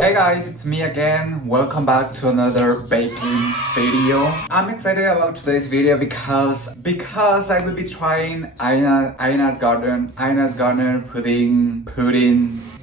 Hey guys, it's me again. Welcome back to another baking video. I'm excited about today's video because I will be trying Ina's Garden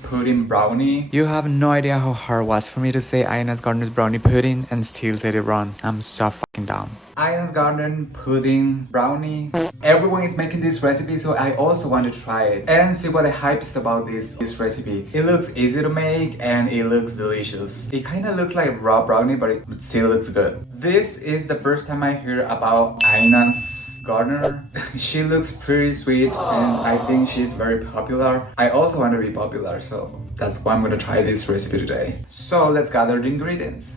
pudding brownie. You have no idea how hard it was for me to say Ina's Garden's brownie pudding and still say it wrong. I'm so fucking dumb. Ina's Garden pudding brownie. Everyone is making this recipe, so I also want to try it and see what the hype is about this recipe. It looks easy to make and it looks delicious. It kind of looks like raw brownie, but it still looks good. This is the first time I hear about Ina's Gardener. She looks pretty sweet and I think she's very popular. I also want to be popular, so that's why I'm gonna try this recipe today. So let's gather the ingredients.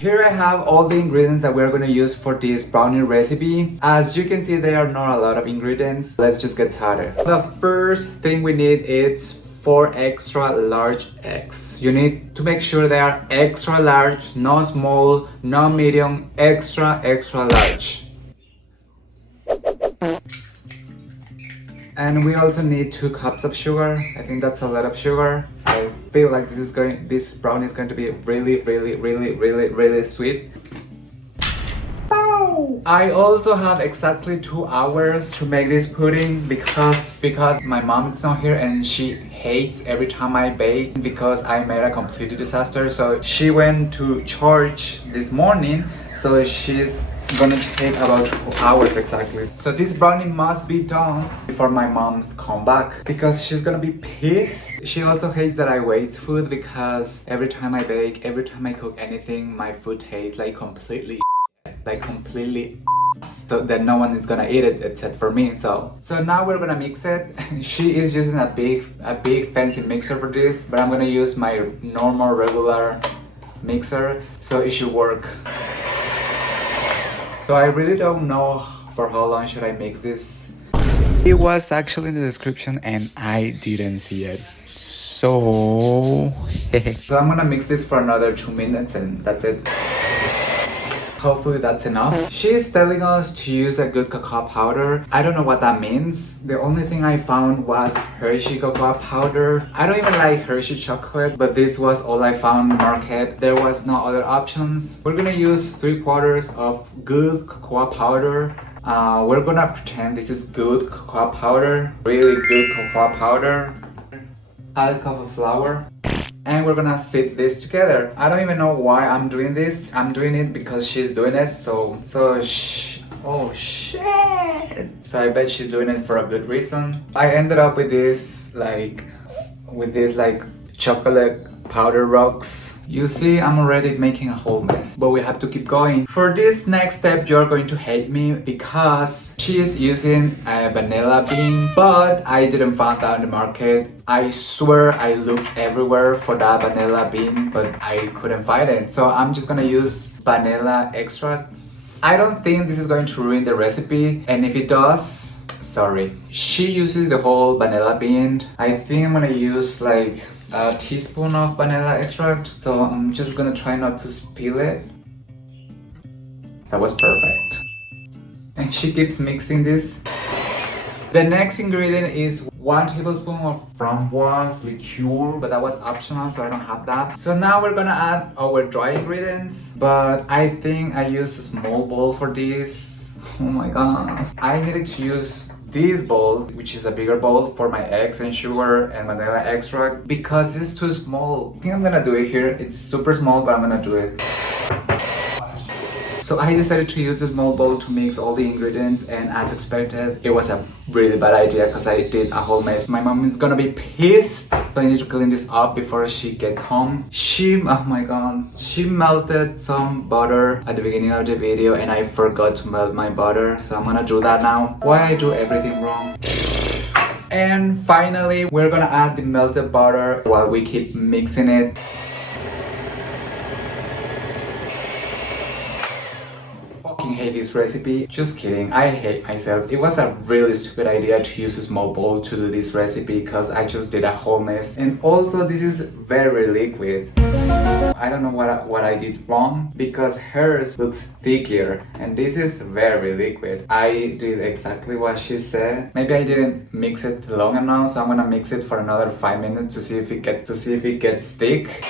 Here I have all the ingredients that we're gonna use for this brownie recipe. As you can see, there are not a lot of ingredients. Let's just get started. The first thing we need is 4 extra large eggs. You need to make sure they are extra large, not small, not medium, extra large. And we also need 2 cups of sugar. I think that's a lot of sugar. I feel like this brownie is going to be really sweet. I also have exactly 2 hours to make this pudding because my mom is not here and she hates every time I bake because I made a complete disaster. So she went to church this morning, so she's gonna take about 2 hours exactly. So this brownie must be done before my mom's come back because she's gonna be pissed. She also hates that I waste food because every time I bake, every time I cook anything, my food tastes like completely so that no one is gonna eat it except for me. So now we're gonna mix it. She is using a big fancy mixer for this, but I'm gonna use my normal regular mixer, so it should work. So I really don't know for how long should I mix this. It was actually in the description and I didn't see it. So I'm gonna mix this for another 2 minutes and that's it. Hopefully that's enough. She's telling us to use a good cocoa powder. I don't know what that means. The only thing I found was Hershey cocoa powder. I don't even like Hershey chocolate, but this was all I found in the market. There was no other options. We're gonna use 3/4 of good cocoa powder. We're gonna pretend this is good cocoa powder, really good cocoa powder. Add a cup of flour. And we're gonna sit this together. I don't even know why I'm doing this. I'm doing it because she's doing it. Oh shit! So I bet she's doing it for a good reason. I ended up with this chocolate powder rocks. You see, I'm already making a whole mess, but we have to keep going. For this next step, you're going to hate me because she is using a vanilla bean, but I didn't find that in the market. I swear I looked everywhere for that vanilla bean, but I couldn't find it. So I'm just gonna use vanilla extract. I don't think this is going to ruin the recipe, and if it does, sorry. She uses the whole vanilla bean. I think I'm gonna use like a teaspoon of vanilla extract, so I'm just gonna try not to spill it. That was perfect. And she keeps mixing this. The next ingredient is 1 tablespoon of framboise liqueur, but that was optional, so I don't have that. So now we're gonna add our dry ingredients, but I think I used a small bowl for this. Oh my god. I needed to use this bowl, which is a bigger bowl, for my eggs and sugar and vanilla extract because it's too small. I think I'm gonna do it here. It's super small, but I'm gonna do it. So I decided to use the small bowl to mix all the ingredients, and as expected, it was a really bad idea because I did a whole mess. My mom is gonna be pissed. So I need to clean this up before she gets home. Oh my god, she melted some butter at the beginning of the video and I forgot to melt my butter. So I'm gonna do that now. Why I do everything wrong. And finally, we're gonna add the melted butter while we keep mixing it. fucking hate this recipe. Just kidding, I hate myself. It was a really stupid idea to use a small bowl to do this recipe because I just did a whole mess. And also this is very liquid. I don't know what I did wrong because hers looks thicker and this is very liquid. I did exactly what she said. Maybe I didn't mix it long enough, so I'm gonna mix it for another 5 minutes to see if it gets thick.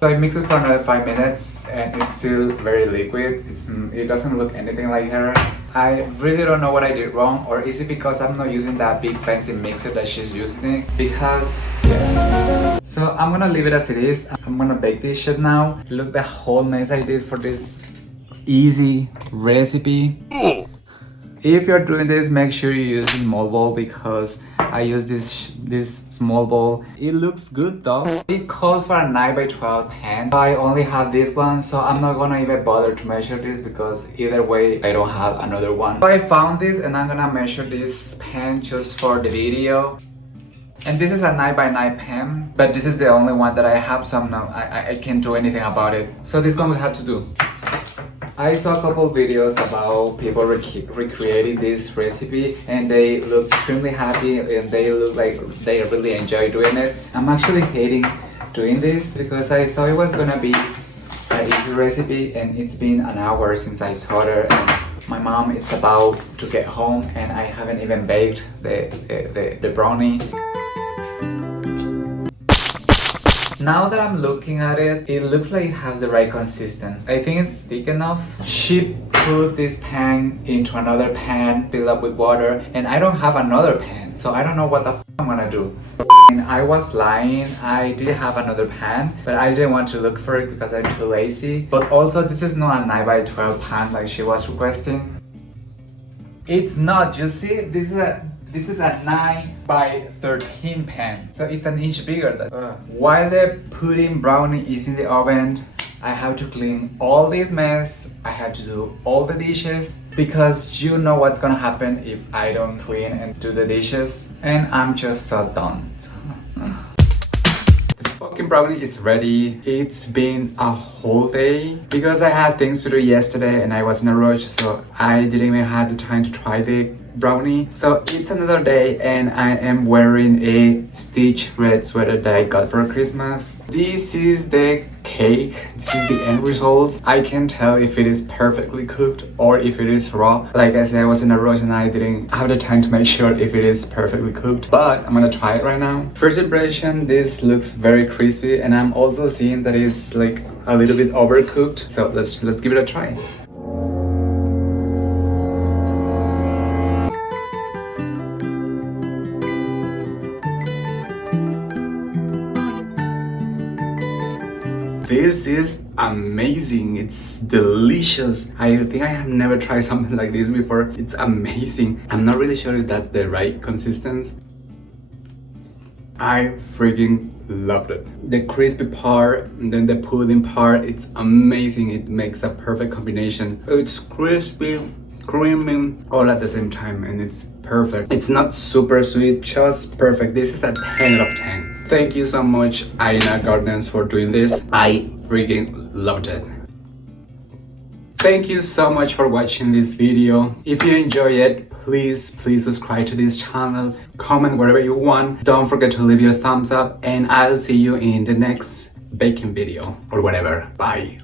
So I mix it for another 5 minutes and it's still very liquid. It doesn't look anything like hers. I really don't know what I did wrong, or is it because I'm not using that big fancy mixer that she's using? Because yeah. So I'm gonna leave it as it is. I'm gonna bake this shit now. Look the whole mess I did for this easy recipe. If you're doing this, make sure you use a small bowl because I use this small bowl. It looks good though. It calls for a 9x12 pan. I only have this one, so I'm not gonna even bother to measure this because either way I don't have another one. So I found this and I'm gonna measure this pan just for the video. And this is a 9x9 pan, but this is the only one that I have, so I can't do anything about it. So this one will have to do. I saw a couple videos about people recreating this recipe and they look extremely happy and they look like they really enjoy doing it. I'm actually hating doing this because I thought it was gonna be an easy recipe and it's been an hour since I started and my mom is about to get home and I haven't even baked the brownie. Now that I'm looking at it, it looks like it has the right consistency. I think it's thick enough. She put this pan into another pan, filled up with water, and I don't have another pan. So I don't know what the f I'm gonna do. And I was lying, I did have another pan, but I didn't want to look for it because I'm too lazy. But also this is not a 9x12 pan like she was requesting. It's not, you see, this is a 9x13 pan, so it's an inch bigger. While the pudding brownie is in the oven, I have to clean all this mess. I have to do all the dishes because you know what's gonna happen if I don't clean and do the dishes. And I'm just so done. The fucking brownie is ready. It's been a whole day because I had things to do yesterday and I was in a rush, so I didn't even have the time to try the brownie. So it's another day and I am wearing a stitch red sweater that I got for Christmas. This is the cake. This is the end result. I can't tell if it is perfectly cooked or if it is raw. Like I said, I was in a rush and I didn't have the time to make sure if it is perfectly cooked, but I'm gonna try it right now. First impression, this looks very crispy and I'm also seeing that it's like a little bit overcooked. So let's give it a try. This is amazing. It's delicious. I think I have never tried something like this before. It's amazing. I'm not really sure if that's the right consistency. I freaking loved it. The crispy part and then the pudding part, it's amazing. It makes a perfect combination. It's crispy, creamy, all at the same time, and it's perfect. It's not super sweet, just perfect. This is a 10 out of 10. Thank you so much, Ina Garten, for doing this. I freaking loved it. Thank you so much for watching this video. If you enjoy it, please subscribe to this channel, comment whatever you want. Don't forget to leave your thumbs up and I'll see you in the next baking video or whatever. Bye.